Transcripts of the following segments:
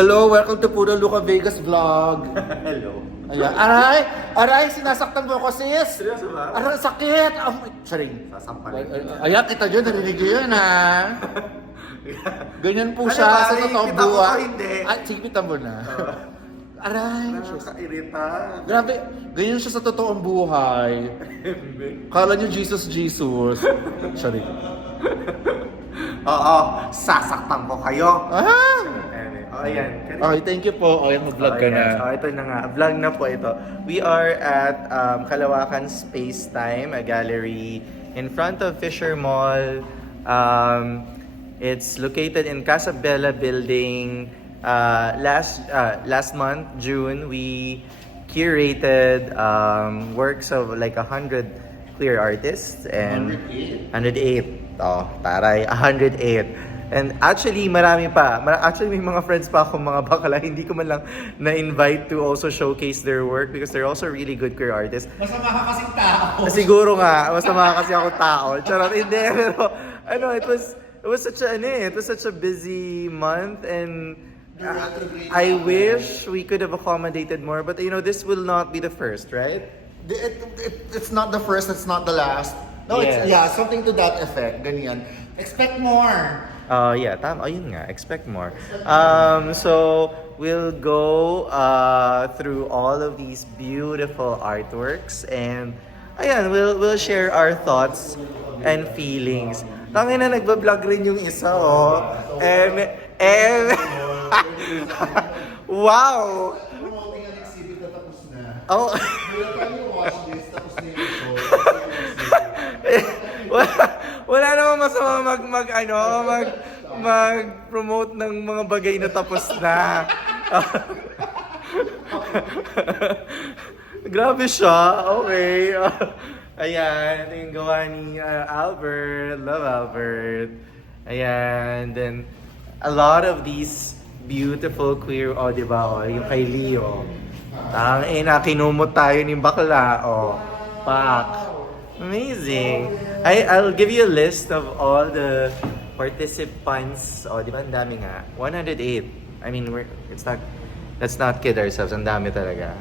Hello, welcome to Puro Luca Vegas Vlog. Hello. Ayan. Aray, sinasaktan mo ako, sis. Seryoso ba? Aray, sakit. Oh, charing. Sasampalin. Ayan, kita dyan, narinig yun, ha? Ganyan po Ano siya ba? sa totoong Ipitan mo buhay. o hindi? Ay, sige, pitan mo na. Aray, Diyos. Nakakairita. Grabe, ganyan siya sa totoong buhay. Kala niyo Jesus. Charing. Oo, sasaktan ko kayo. Ah! Ayan. Okay, thank you po. Okay, mag-vlog ka na. Ito na nga. Vlog na po ito. We are at Kalawakan Space Time, a gallery in front of Fisher Mall. It's located in Casabella Building. Last month, June, we curated works of like 100 queer artists and 108. Oh, taray, 108. And actually, marami pa. Actually, may mga friends pa akong mga bakla. Hindi ko man lang na-invite to also showcase their work because they're also really good queer artists. Masama ka kasing tao. Siguro nga, masama kasi ako tao. Charot, hindi. Pero, it was such a busy month and I wish we could have accommodated more. But, this will not be the first, right? It's not the first, it's not the last. No, Yes. it's something to that effect. Ganyan. Expect more. Yeah, tama. Ayun nga, expect more. So, we'll go through all of these beautiful artworks and ayan, we'll share our thoughts and feelings. Tangina na nagba-vlog rin yung isa, oh. Wow! Promoting an exhibit na tapos na. Oh. By the time you watch this, tapos na yung show. Wala namang masama mag-promote ng mga bagay na tapos na. Grabe siya. Okay. Ayan, ito yung gawa ni Albert. Love Albert. Ayan, then a lot of these beautiful queer, diba, yung kay Leo. Kinumot tayo ni bakla, Pak. Amazing. I'll give you a list of all the participants. Di ba? Ang dami nga. 108. I mean, let's not kid ourselves. Ang dami talaga.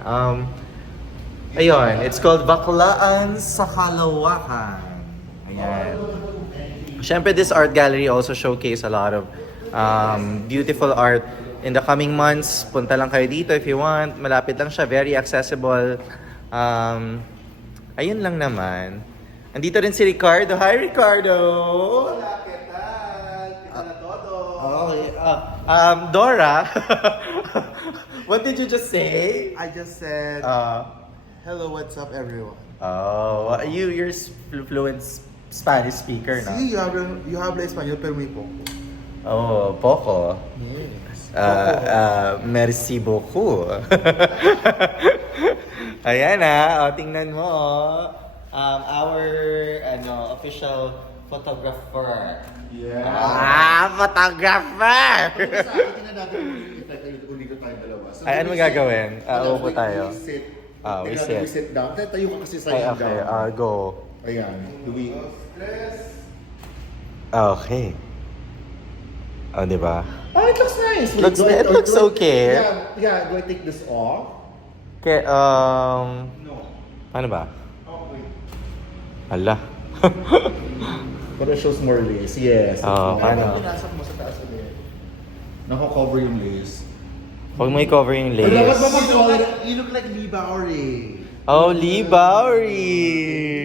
Ayun. It's called Baklaan sa Kalawakan. Ayan. Siyempre, this art gallery also showcase a lot of beautiful art. In the coming months, punta lang kayo dito if you want. Malapit lang siya. Very accessible. Ayun lang naman. Andito rin si Ricardo. Hi, Ricardo! Hola, ¿qué tal? ¿Qué tal a todos? Okay. Dora, what did you just say? I just said, hello, what's up, everyone? You're fluent Spanish speaker, no? Sí, yo hablo español, pero muy poco. Oh, poco. Yes. Merci beaucoup. Ayan tingnan mo. Our official photographer. Yeah. Photographer! Sa akin na natin uligo tayo dalawa. So, Ay, ano gagawin? Upo tayo. We We sit. sit. We sit down. Tayo ka kasi sa Okay, down. go. Ayan. Do we... Okay. Diba? Oh, it looks nice. Wait, It looks okay. Yeah, do I take this off? Okay, No. ano ba? Oh, wait. Hala. But it shows more lace. Yes. Paano? Pinasak mo sa taas ulit. Nako-cover yung lace. Huwag mo i-cover yung lace. You look like Lee Bowery. Oh, Lee Bowery!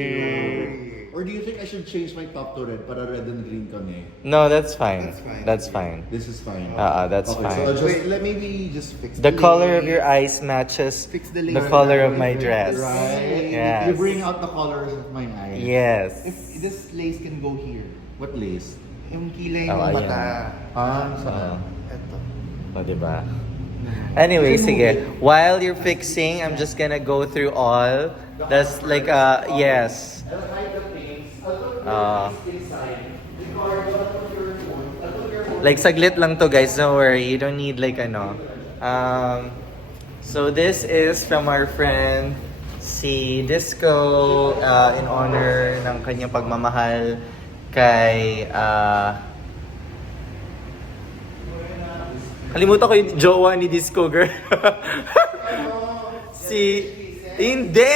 Or do you think I should change my top to red para red and green kami? No, that's fine. That's fine. That's fine. This is fine. That's Okay, fine. so I'll just, let maybe just fix The color of your eyes matches Fix the the lace. color of my dress. Right? Yes. You bring out the colors of my eyes. Yes. If this lace can go here. What lace? Yung kilay Oh, ng ayan. mata. Saan? Eto. O, diba? Anyway, sige. While you're fixing, I'm just gonna go through all. That's like, yes. Like, saglit lang to, guys. Don't worry. You don't need, like, So, this is from our friend, si Disco, in honor ng kanyang pagmamahal kay Kalimutan ko yung jowa ni Disco Girl. Hindi!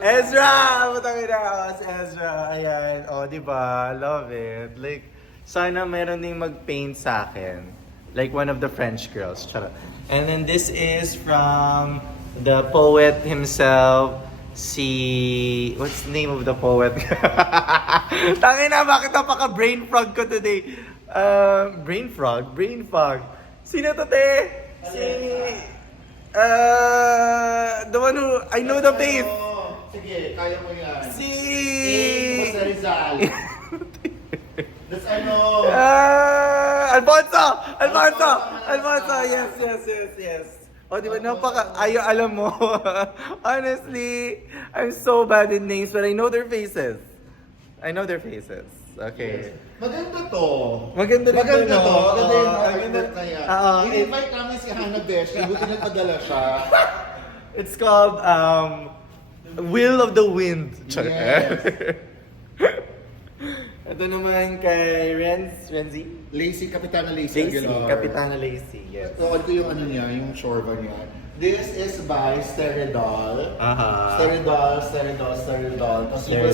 Ezra! Matangin na si Ezra. Ayan. O, diba? Love it. Like, sana meron ding mag-paint sa akin. Like one of the French girls. Charot. And then this is from the poet himself, si... What's the name of the poet? Tangin na, bakit napaka-brain frog ko today? Brain frog? Brain fog. Sino to, te? Si... the one who... I know the face. Sige, kaya mo yan. Si... Jose Rizal. That's ano. Alfonso! Alfonso! Alfonso! Yes. O, di ba, alam mo. Honestly, I'm so bad in names, but I know their faces. Okay. Maganda to. Maganda rin Maganda to, no? to. Maganda yung Oo, artwork na yan. I-invite namin si Hannah Beshi. Buti nagpadala siya. It's called, Will of the Wind. Yes. Ito naman kay Renzi? Lazy, Kapitana Lazy. Lacey, Aguilar. Kapitana Lacey, yes. Tuwan ko yung ano niya, yung shorva niya. This is by Steridol. Aha. Steridol. Tapos iba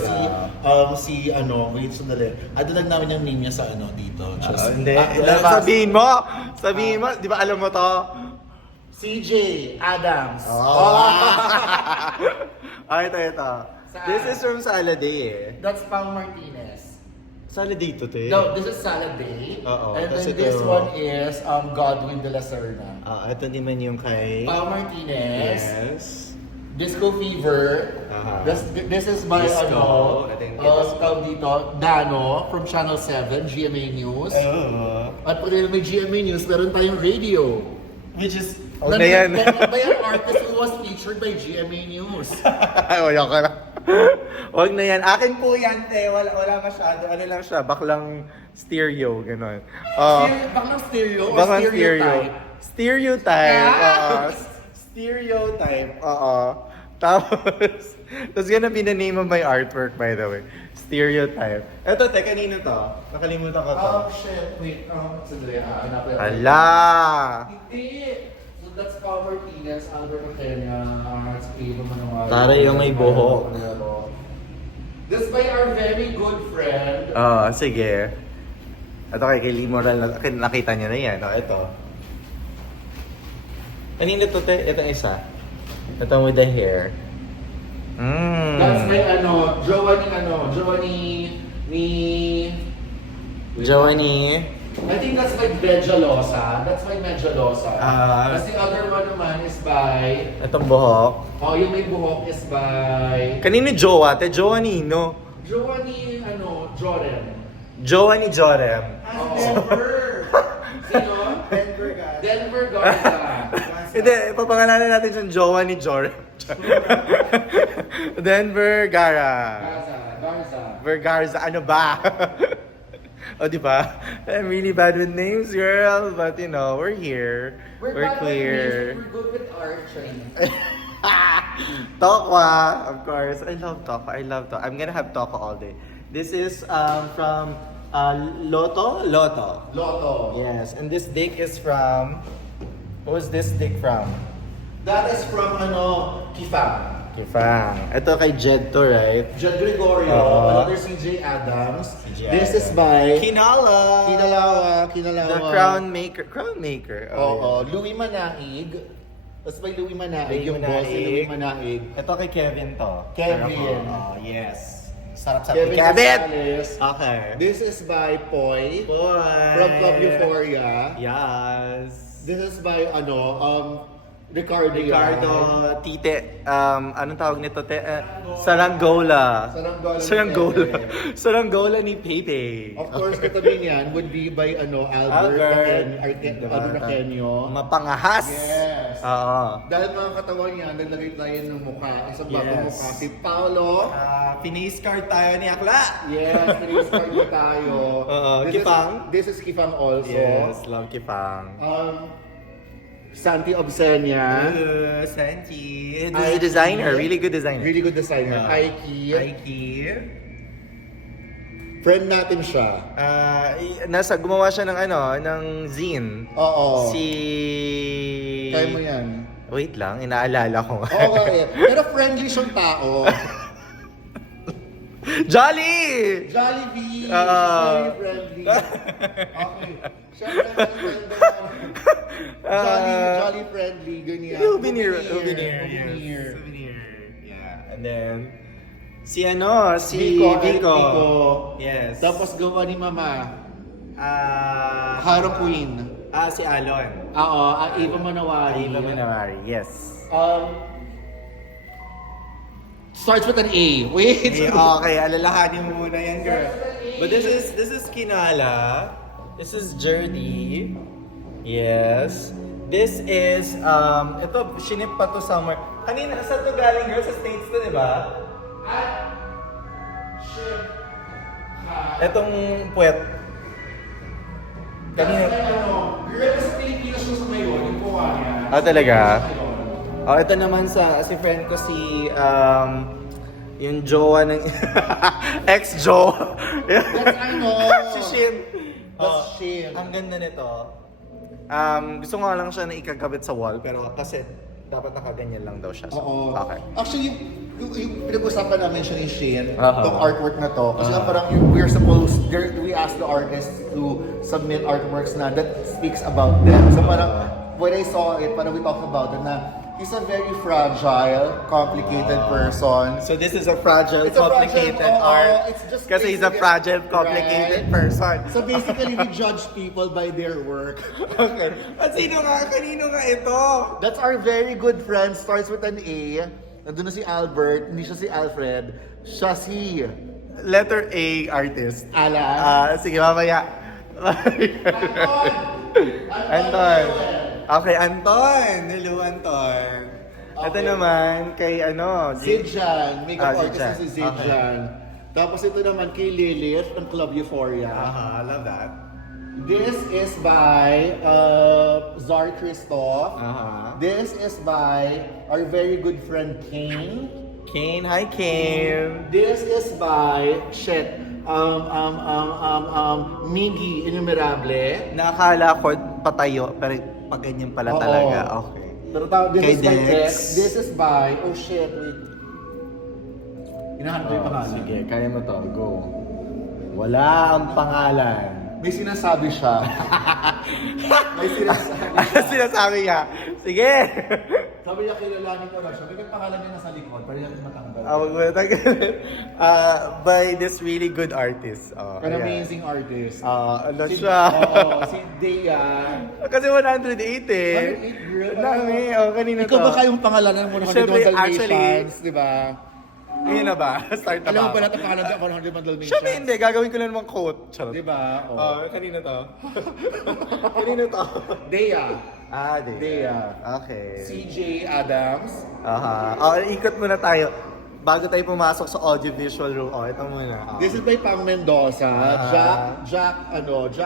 si wait, sandali. Adalag namin yung name niya sa dito. Hindi. Sabihin mo, di ba alam mo to? CJ Adams. Ito. This is from Saladay eh. That's Pao Martinez. Saladay to, te. No, this is Saladay. Oo, And tas then ito- this one is Godwin de la Serna. Ito naman yung kay... Pao Martinez. Yes. Disco Fever. Aha. This is by Disco. I think it is- tawag dito, Dano from Channel 7, GMA News. Oh. At pag may GMA News, meron tayong radio. Which is... Huwag na yan. By an artist who was featured by GMA News. Ayaw ka na. Huwag na yan. Akin po yan, te. Wala masyado. Ano lang siya, baklang stereo, gano'n. Baklang stereo or Baklang stereotype? Stereotype. Ah! Stereotype. Oo. That's gonna be the name of my artwork, by the way. Stereotype. Eto, te, kanino to? Nakalimutan ko to. Shit. Wait, sandali. Hanapin ako. Hala! Hindi. So that's Pao Martinez, Albert Oteña, Steve Manuel. Taray yung may buhok. This by our very good friend. Sige. Ito kay Lee Moral, nakita niya na yan. Ito. Kanino to, te? Itong isa. Ito with the hair. That's by Joanie. I think that's by Medjalosa. Ah. Tapos the other one naman is by... Itong buhok. yung may buhok is by... Kanino jowa? Te, jowa nino. Jordan. Jowa ni Jorem. Denver. Sino? Denver Garza. Hindi, papangalanan natin siyang jowa ni Jorem. Denver Gara. Vergarza, ano ba? O, di ba? I'm really bad with names, girl. But, you know, we're here. We're clear. We're good with art training. Tokwa, of course. I love Tokwa. I'm gonna have Tokwa all day. This is from Lotto. Yes, and this dick is from... What was this dick from? That is from Kifang. Kifang. Ito kay Jed to, right? Jed Gregorio, another CJ Adams. This is by Kinala. Kinalawa. The Crown Maker. Oo, Louis Manaig. Tapos may Louis Manaig, Louis yung boss ni Louis Manaig. Manaig. Ito kay Kevin to. Kevin. Yes. Sarap Kevin Kevin! Gonzalez. Okay. This is by Poy Boy. from Club Euphoria. Yes. This is by Ricardo. Tite, anong tawag nito? Saranggola. Saranggola ni Pepe. Of course, katabi niyan would be by Albert Raquenio. Mapangahas. Yes. Oo. Dahil mga katawan niya, naglagay tayo ng mukha. Isang Yes. bagong mukha. Si Paolo. Finish card tayo ni Akla. Yes, release niya tayo. Kipang. This is Kipang also. Yes, love Kipang. Santi Obsenia. Santi. This is a designer, really good designer. Really good designer. Yeah. Aiki. Friend natin siya. Gumawa siya ng ng zine. Oo. Si... Kaya mo yan. Wait lang, inaalala ko nga. Oo, okay. Pero friendly siyang tao. Jolly! Jollibee! Oo. She's very friendly. Okay. Siyempre, Jolly friendly, ganyan. Souvenir. Souvenir. Yeah. And then, si Vico. Yes. Tapos gawa ni Mama. Ah, Haro Queen. si Alon. Oo, Eva Manawari. Eva Manawari, yes. Starts with an A. Wait. Okay, alalahanin mo muna yan, girl. But this is Kinala. This is Jerdy. Yes. This is, ito, shinip pa to somewhere. Kanina, saan to galing, girl? Sa States to, di ba? Etong puwet. Kanina. Girl, sa Pilipinas mo sa ngayon, yung kuha niya. Talaga? Oh, ito naman si friend ko yung jowa ng ex-jowa. That's Si Shin. That's Shin. Ang ganda nito. Gusto ko nga lang siya na ikagabit sa wall pero kasi dapat nakaganyan lang daw siya. So, Oo. okay. Actually, yung pinag-usapan namin siya ni Shane, Uh-huh. itong artwork na to, kasi Uh-huh. parang we ask the artists to submit artworks na that speaks about them. So parang, when I saw it, parang we talked about it na he's a very fragile, complicated person. So this is a fragile, It's a complicated fragile, art. it's just Kasi he's a basically- fragile, complicated Right? person. So basically, we judge people by their work. Okay. At kanino nga ito? That's our very good friend, starts with an A. Nandun na si Albert, hindi siya si Alfred. Siya si Letter A artist. Alan. Sige, mamaya. Anton. Okay, Anton. Hello, Anton. Ito Okay. naman kay Zidjan, makeup artist Zidjan. na si Zidjan. Tapos ito naman kay Lilith ng Club Euphoria. I love that. This is by Zar Christoph. This is by our very good friend Kane. Kane, hi Kane. This is by Miggy Innumerable. Nakakala ko patayo, pero pag ganyan pala Oo. talaga. Okay. Pero this Kay is by Dex. Dex. This is by, oh shit, wait. Hinahanap ko yung pangalan. Sige, kaya mo to. Go. Wala ang pangalan. May sinasabi siya. May sinasabi Ano siya. sinasabi niya? Sige! Sabi niya kilalanin ko na siya. May pangalan niya nasa likod, pero yan matanggal. Wag mo na by this really good artist. An ayan. amazing artist. Ano Si- siya? Oo, si Dea. Kasi 108 eh. 108, girl. Dami. Kanina Ikaw to. ba kayong pangalanan mo ng 100 Siyempre, Dalmatians, di ba? Ngayon na ba? Start na Alam mo ba? ba natin pangalan ng 100 Dalmatians? Siyempre hindi. Gagawin ko na namang quote. Charot. Di ba? Oh. Kanina to. Kanina to. Dea. Dea. Okay. CJ Adams. Ikot muna tayo. Bago tayo pumasok sa audiovisual room. Ito muna. This is by Pang Mendoza, Ah. Jack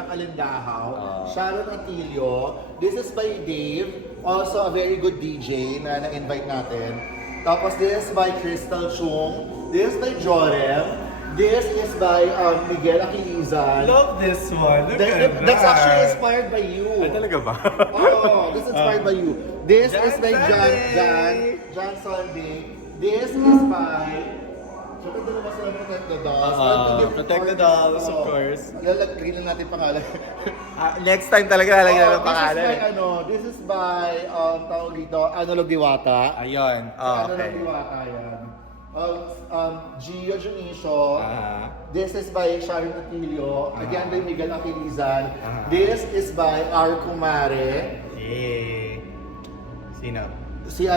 Alindahao, Sharon Atilio. This is by Dave, also a very good DJ na na-invite natin. Tapos this is by Crystal Chung. This is by Jorem. This is by Miguel Aquilizan. Love this one. Look at That's that. actually inspired by you. Ay, talaga ba? Oh, this is inspired by you. This Jan is by Sunday. John Sunday. This is by... Siyempre dalawa sila Protect the Dolls. Different Protect the artists. Dolls, of Oo. course. Lalagay lang natin pangalan. Next time talaga lalagyan ng pangalan. This is by, tawag dito, Analog Diwata. Ayun. Analog Diwata yan. Gio Junicio. This is by Sharon Atilio. Again by Miguel Aquilizan. This is by our kumare. Yay. Sino? Si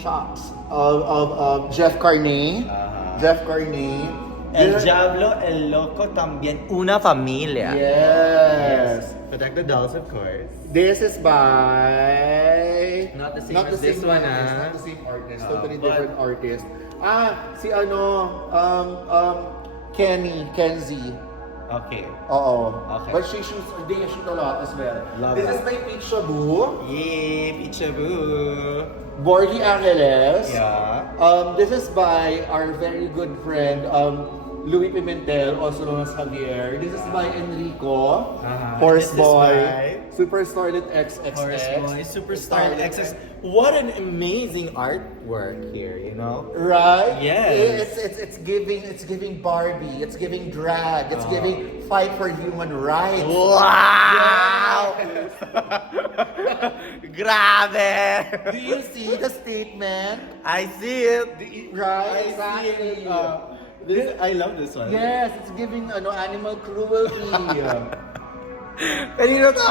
Shots of Jeff Carney. Jeff Carney. El Diablo, El Loco también. Una familia. Yes. Protect the Dolls, of course. This is by... Not the same as this one, artist, ah. Not the same artist. Oh, Totally but- different artist. Si Kenzie. Okay. Oo. Okay. But she shoots, they shoot a lot as well. Love This that. is by Peach Shabu. Yay, Pichaboo. Borgie Angeles. Yeah. This is by our very good friend, Louis Pimentel, also known as Javier. This is by Enrico, This Horse is Boy, by Super Starlet XXX. Horse Boy, Superstar XS. What an amazing artwork here, you know? Right? Yes. It's giving Barbie, it's giving drag, it's giving fight for human rights. Wow! Grabe! Do you see the statement? I see it. Right? I see it. I love this one. Yes, it's giving animal cruelty. Kanino to?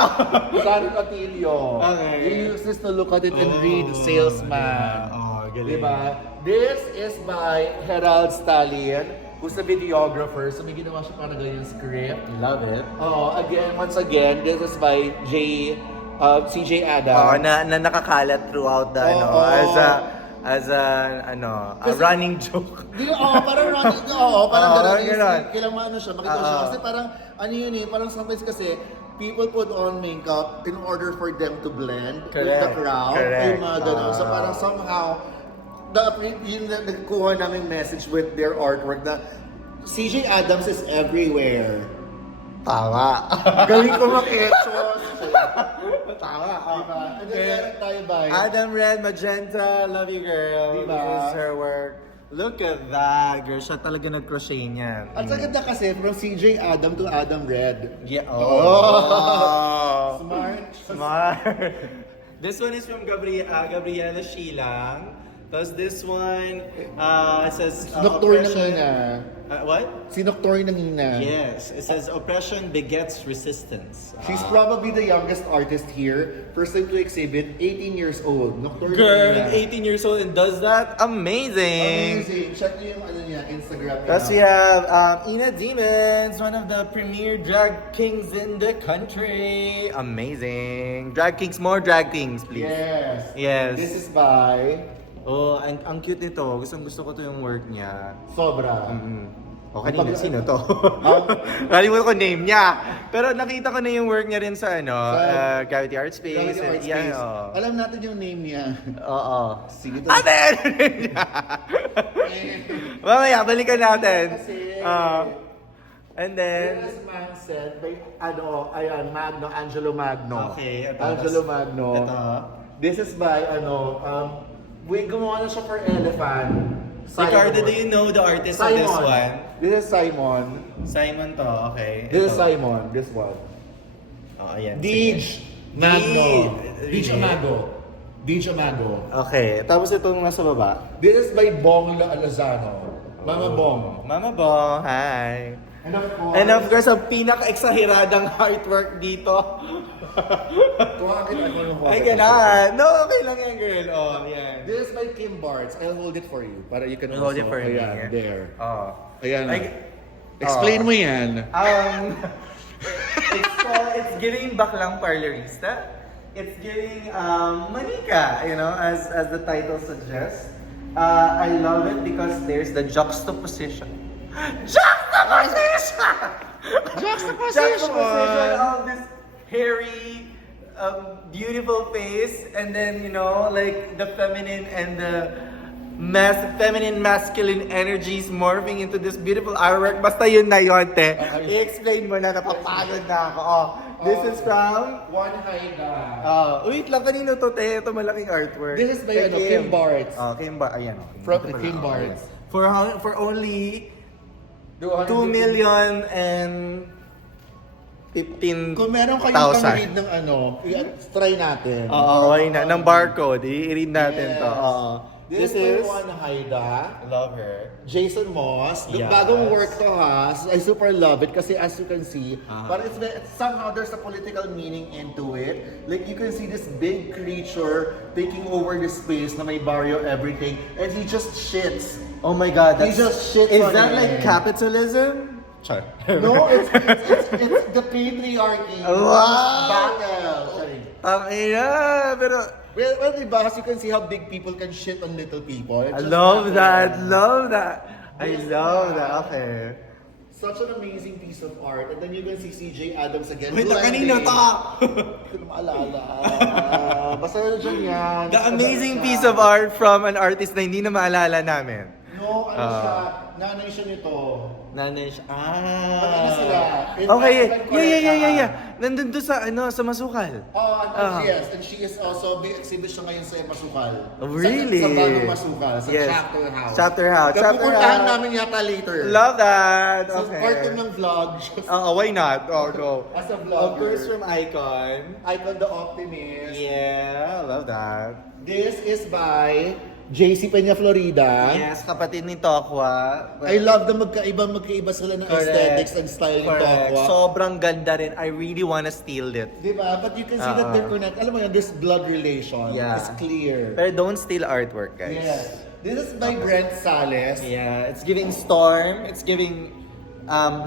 San Atilio. Okay. You use this to look at it and read salesman. Oh, galing. Diba? This is by Herald Stallion, who's a videographer. So may ginawa siya para ganyang script. Love it. Once again, this is by CJ Adams. Oh, na nakakalat throughout the as a running joke. Parang ganon. Kailangan siya, makita siya. Kasi parang, parang sometimes kasi, people put on makeup in order for them to blend with the crowd. Correct. Yung mga ganon. So parang somehow, yung nagkuha namin message with their artwork na CJ Adams is everywhere. Tama. Galing ko maketsos. Tama. Diba? And then meron tayo ba? Adam Red Magenta, love you girl. Diba? This is her work. Look at that, girl. Siya talaga nag-crochet niyan. At sa ganda kasi, from CJ Adam to Adam Red. Yeah. Oh. Smart. Smart. This one is from Gabriela Shilang. Tapos this one, it says... Nocturne ng oppression- ina. What? Si Nocturne ng ina. Yes. It says oppression begets resistance. She's probably the youngest artist here. First time to exhibit, 18 years old. Nocturne Girl, ng ina. 18 years old and does that? Amazing! Amazing. Check niyo yung niya, Instagram niya. Plus we have Ina Demons, one of the premier drag kings in the country. Amazing. Drag kings, more drag kings, please. Yes. Yes. This is by Oh, ang cute nito. Gusto ko to yung work niya. Sobra. O kanina, sino to? Ah. Kalimutan ko name niya. Pero nakita ko na yung work niya rin sa Gravity Art Space. Gravity Art Yan, Space. oh. Alam natin yung name niya. Oo. Sige to. Ano yung name niya? Mamaya, balikan natin. Kasi- And then... This man said by Magno, Angelo Magno. Okay, ito. Angelo Magno. Ito. This is by gumawa na siya for Elephant. Ricardo, do you know the artist of this one? This is Simon. Simon to, okay. This is Ito. Simon. This one. Oh, ayan. Deej sige. Magno. Deej Really? Amago. Deej Amago. Okay, tapos itong nasa baba. This is by Bong Lozano. Mama Bong. Mama Bong, hi. And And of course, ang pinaka-eksahiradang artwork dito. Ay, ganahan. No, okay lang yan, girl. Oh, yan. This is by Kim Bartz. I'll hold it for you. Para you can You hold also. it for me. Ayan, there. Oh. Ayan. Like, Explain mo yan. It's giving baklang parlorista. It's giving manika, you know, as the title suggests. I love it because there's the juxtaposition. Juxtaposition of this hairy, beautiful face, and then like the feminine and the feminine masculine energies morphing into this beautiful artwork. Basta yun na yun, te. I-explain mo na, napapagod na ako. Oh, this is from... One Haida. Wait lang, kanino to, te? Ito malaking artwork. This is by Kim Bartz. Kim Bartz, ayan. From Ito pala, Kim oh, Bartz. ayan. For only 2,015,000. Kung meron kayong pang-read ng try natin. Oo, okay na. Ng barcode, i-read natin Yes. to. Oo. This is One Haida. Love her. Jason Moss. Yes. Bagong work to ha. I super love it kasi as you can see, Uh-huh. but somehow there's a political meaning into it. Like you can see this big creature taking over this space na may barrio everything and he just shits. Oh my God, He just shits Is on that it. like capitalism? Char. No, it's the patriarchy. Wow! Battle. Sorry. Pero Well, diba, as you can see how big people can shit on little people. It's I just love that. battle. Love that. I Yes, love diba? that. Okay. Such an amazing piece of art. And then you can see CJ Adams again. Wait, blending. kanino to? Hindi ko na maalala. Basta dyan yan. The amazing piece of art from an artist na hindi na maalala namin. No, No, ano siya, nanay siya nito. Nanay siya. Ano sila? Okay, Correct. yeah. Nandun doon sa, sa Masukal. Oh, yes, and she is also, may exhibition ngayon sa Masukal. Oh, really? Sa bagong Masukal, sa Yes. Chapter House. Chapter House. Kaya Chapter pupuntahan House. namin yata later. Love that! So, Okay. part ng vlog. Why not? Oh, go. As a Of vlogger. course, from Icon. Icon the Optimist. Yeah, love that. This is by JC Peña Florida. Yes, kapatid ni Tokwa. I love the magkaiba sila ng Correct. aesthetics and style ni Correct. Tokwa. Sobrang ganda rin. I really wanna steal it. Diba? But you can see that they're connected. Alam mo yun, there's blood relation. Yeah. It's clear. Pero don't steal artwork, guys. Yes. This is by Brent Sales. Yeah, it's giving storm. It's giving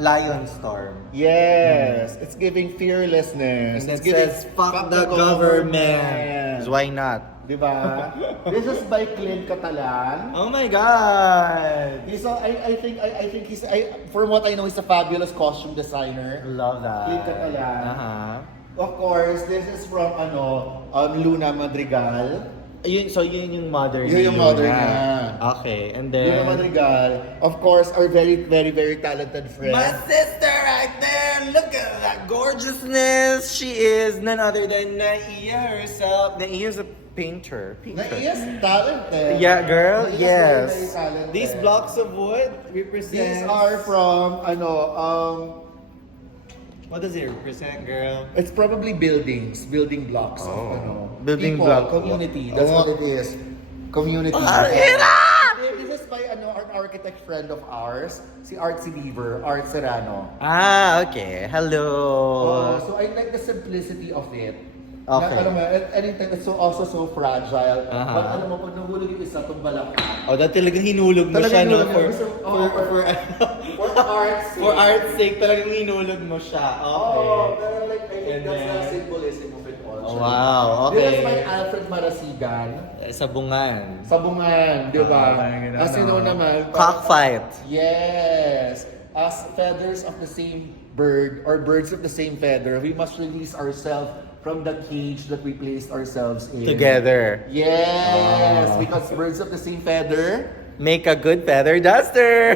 lion storm. Yes. It's giving fearlessness. And It's it giving says, fuck the government. Why not? Diba? This is by Clint Catalan. Oh my God! I think he's from what I know, he's a fabulous costume designer. Love that. Clint Catalan. Uh-huh. Of course, this is from Luna Madrigal. Yun yung mother Yun yung ni mother Luna. niya. Okay, and Luna then... Madrigal, of course, our very, very, very talented friend. My sister right there! Look at that gorgeousness! She is none other than Naiya herself. Naiya is a painter. Naiya's talented. Yeah, girl. Naiya's Yes. very, very talented. These blocks of wood represent... These are from, What does it represent, girl? it's probably building blocks of, Building people, block. community. That's what it is. Community. This is by an architect friend of ours, si Artsy Beaver, Art Serrano. Okay. Hello. So I like the simplicity of it. Okay. Na, alam mo, anything, it's also so fragile. Aha. But alam mo, pag nahulog yung isa, tumbalak ka. Dahil talagang hinulog mo siya, no? Talagang for art's sake. For art's sake, talagang hinulog mo siya. Okay. Pero like, I think And that's then- the symbolism of it all. Wow, This is okay. by Alfred Marasigan. Sabungan. Sabungan, di ba? ganun, As you know naman. Cockfight. Yes. As feathers of the same bird, or birds of the same feather, we must release ourselves from the cage that we placed ourselves in. Together. Yes, because birds of the same feather. Make a good feather duster.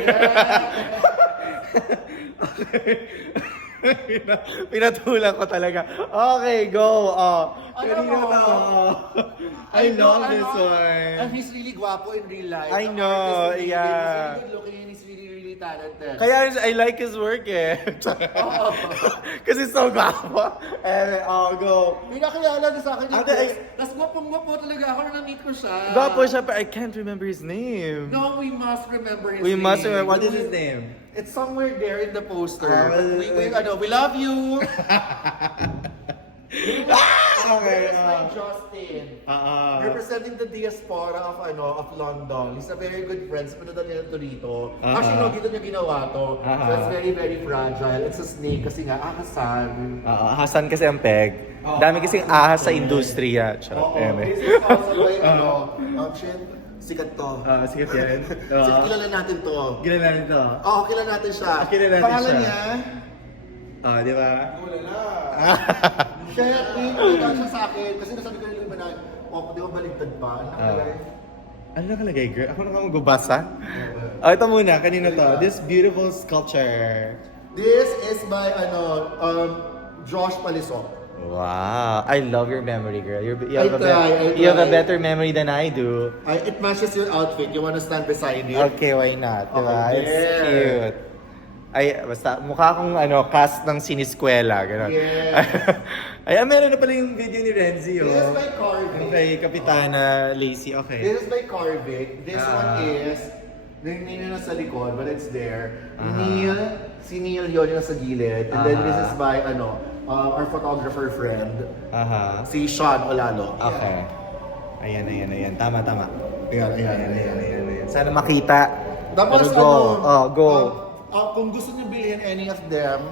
Pinatulan ko talaga. Okay, go. Alam Kanina mo, to. I love this And one. he's really guwapo in real life. I Ang know, artist ni David, yeah. He's really good looking and he's really, really talented. Kaya I like his work eh. Kasi so gwapo. Go. May nakilala na sa akin yung Ate, post. Tapos gwapong-gwapo talaga ako na na-meet ko siya. Gwapo siya, but I can't remember his name. No, we must remember his We name. must remember. What is his name? It's somewhere there in the poster. Ah, But we love you. Okay. This is by Justin. Representing the diaspora of London. He's a very good friend. Pinadala niya to dito. Actually, no, dito niya ginawa to. So it's very, very fragile. It's a snake kasi nga, Hasan. Hasan kasi ang peg. Dami kasing ahas sa industriya. Oo. Anyway. This is also by, shit, sikat to. Sikat yan. Sige, kilala natin to. Kilala nito. Oo, kilala natin siya. Kilala natin Pangalan siya. niya, Di ba? wala na. Shit, pinagdaan siya sa akin. Kasi nasabi ko nila na, di ba baligtad pa? Ano nakalagay? Ano nakalagay, girl? Ako na nga magbabasa. Ito muna. Kanina to. This beautiful sculpture. This is by, Josh Palisok. Wow. I love your memory, girl. You have I you have a try. better memory than I do. It matches your outfit. You wanna stand beside it? Okay, why not? Diba? Okay, It's there. cute. Basta mukha akong cast ng siniskwela, gano'n. Yeah. Ay, meron na pala yung video ni Renzi, oh. This is by Carvik. Kay Kapitana Lacey, okay. This is by Carvik. This one is, hindi na sa likod, but it's there. Si Neil yun yung nasa gilid. And then this is by, our photographer friend, si Sean Olalo. Okay. Ayan. Tama. Ayan. Sana makita. Tapos Pero go. Kung gusto niyo bilhin any of them,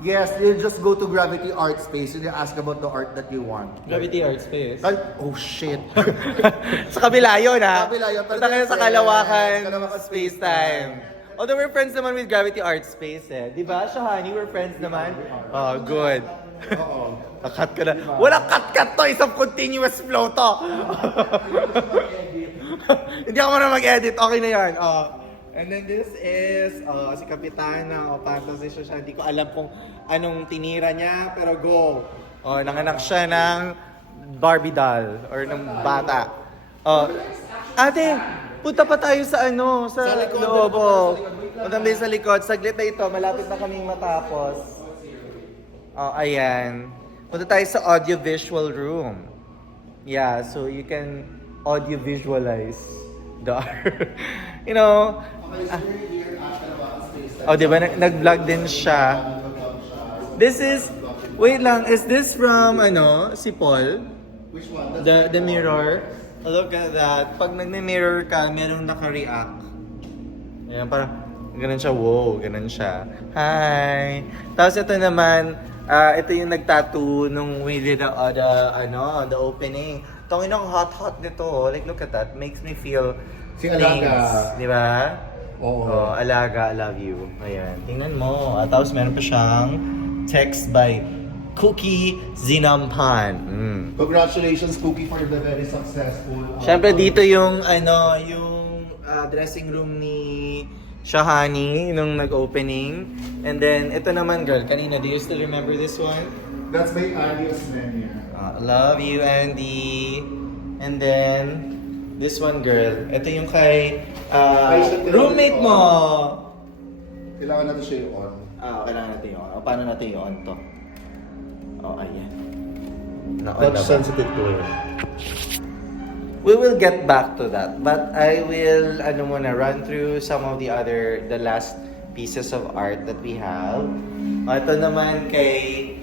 yes, you just go to Gravity Art Space and you ask about the art that you want. Gravity Art Space. Oh shit. Sa kabila yun, ha? Kabila yun, pero Punta kayo sa yes, Kalawakan Kalawakan Space Space-Time. Time. Although we're friends naman with Gravity Art Space eh. Di ba, Shahani? We're friends naman. Oh, good. Oo. Nakat ka na. Walang cut-cut to! Isang continuous flow to! Hindi ako marunong mag-edit. Okay na yan. And then this is si Kapitana. Fantasy siya. Hindi ko alam kung anong tinira niya, pero go. Nanganak siya ng Barbie doll or ng bata. Ate, punta pa tayo sa sa likod, loob. punta sa likod. Punta tayo sa likod. Saglit na ito, malapit na kaming matapos. Ayan. Punta tayo sa audio-visual room. Yeah, so you can audio-visualize the art. You know, diba? Nag-vlog din siya. This is, wait lang, is this from, si Paul? Which one? The mirror. Look at that. Pag nagme-mirror ka, merong naka-react. Ayan, parang, ganun siya, wow, ganun siya. Hi! Tapos ito naman, ito yung nag-tattoo nung we did the opening. Tangin ang hot nito. Like, look at that. Makes me feel Si Alaga. Di ba? Oo. Alaga, I love you. Ayan. Tingnan mo. Tapos meron pa siyang text by Cookie Zinampan. Congratulations, Cookie, for the very successful. Siyempre dito yung dressing room ni Shahani nung nag-opening. And then ito naman, girl, kanina, do you still remember this one? That's by Andy Osmeña. Love you, Andy. And then this one, girl, ito yung kay roommate mo. Kailangan natin siya i-on. Kailangan natin yung on. Paano natin yung on to? Ayan. Touch sensitive to it. We will get back to that, but I will run through some of the last pieces of art that we have. Ito naman kay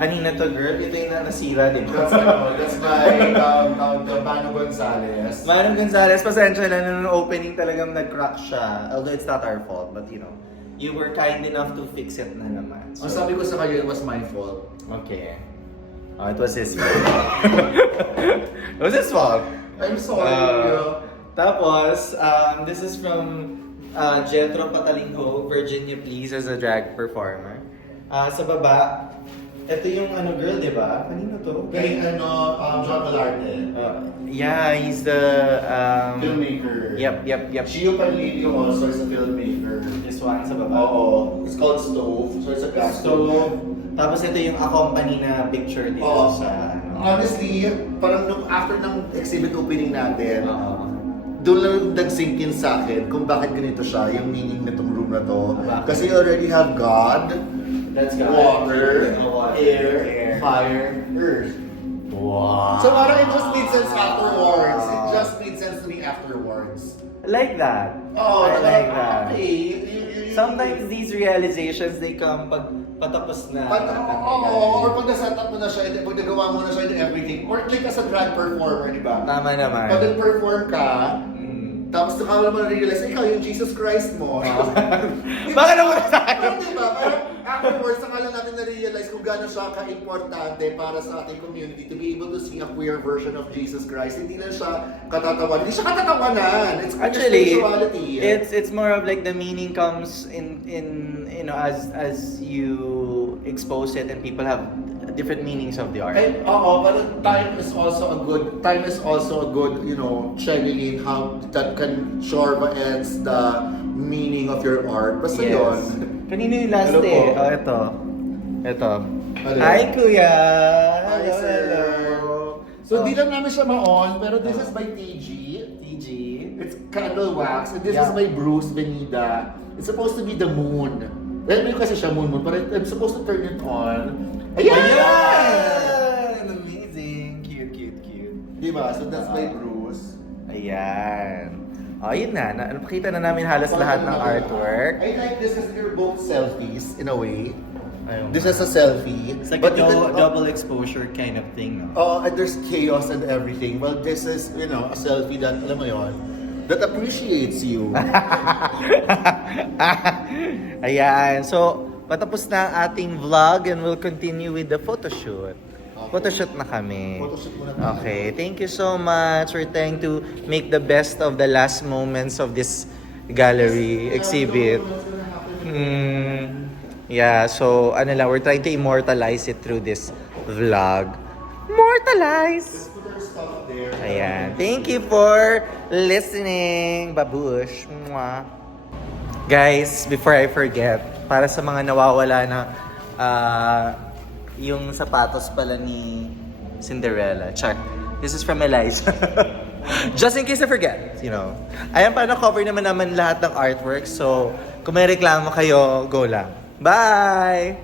kanina to, girl, ito yung nasira, di ba? That's by Mano Gonzalez. Manong Gonzalez, pasensya na nung opening talagang nag-crack siya. Although it's not our fault, but you were kind enough to fix it na naman. Ang sabi ko sa kanya, it was my fault. Okay. It was his fault. It was his fault. I'm sorry. Tapos, this is from Jetro Patalingho, Virginia Please, as a drag performer. Sa baba, ito yung girl, di ba? Kanino to? Kay John Malarte. Yeah, he's the Filmmaker. Yep. Gio Panlilio also is a filmmaker. This one sa baba. Oo. It's called Stove. So it's a gas stove. Tapos ito yung accompany na picture dito Oo. sa Honestly, parang after ng exhibit opening natin, Oo. doon lang nag-sink in sa akin kung bakit ganito siya, yung meaning nitong room na to. Bakit? Kasi you already have God, That's God. water, Water, air, fire, earth. Wow. So parang it just made sense afterwards. It just made sense to me afterwards. I like that. Oh, I like that. Okay. Sometimes these realizations, they come pag patapos na. Or pag na-set up mo na siya, pag nagawa mo na siya and everything. Or like as a drag performer, di ba? Tama naman. Pag nag-perform ka, Mm. tapos nakawala mo na-realize, ikaw yung Jesus Christ mo. Bakit naman sa akin? Pero diba, parang afterwards, saka lang natin na-realize kung gano'n siya ka-importante para sa ating community to be able to see a queer version of Jesus Christ. Hindi lang siya katatawanan. Hindi siya katatawanan. It's Actually, spirituality. it's more of like the meaning comes in as you expose it and people have different meanings of the art. And but time is also a good, channeling how that can shortens the meaning of your art. Basta yun. Kanino yung last Hello eh? po. Ito. Hello. Hi, Kuya! Hi, sir. So, di lang namin siya ma-on, pero this is by TG. TG. It's candle wax. And this Yeah. is by Bruce Benida. It's supposed to be the moon. Well, may kasi siya moon, but I'm supposed to turn it on. Ayan! Amazing! Cute. Diba? So that's by Bruce. Ayan. Yun na. Napakita na namin halos lahat ng artwork. I like this because they're both selfies in a way. Ayun. This is a selfie. It's like but a you can- double exposure kind of thing, no? And there's chaos and everything. Well, this is, a selfie that, alam mo yun, that appreciates you. Ayan. So, patapos na ang ating vlog and we'll continue with the photoshoot. Okay. Photoshoot na kami. Photoshoot muna tayo. Okay. Thank you so much. We're trying to make the best of the last moments of this gallery exhibit. Yeah, so we're trying to immortalize it through this vlog. Immortalize! Let's put our stuff there. Ayan. Thank you for listening, babush. Mwah. Guys, before I forget, para sa mga nawawala na yung sapatos pala ni Cinderella. Char. This is from Eliza. Just in case I forget, you know. Ayan pa, na-cover naman lahat ng artwork. So, kung may reklamo kayo, go lang. Bye!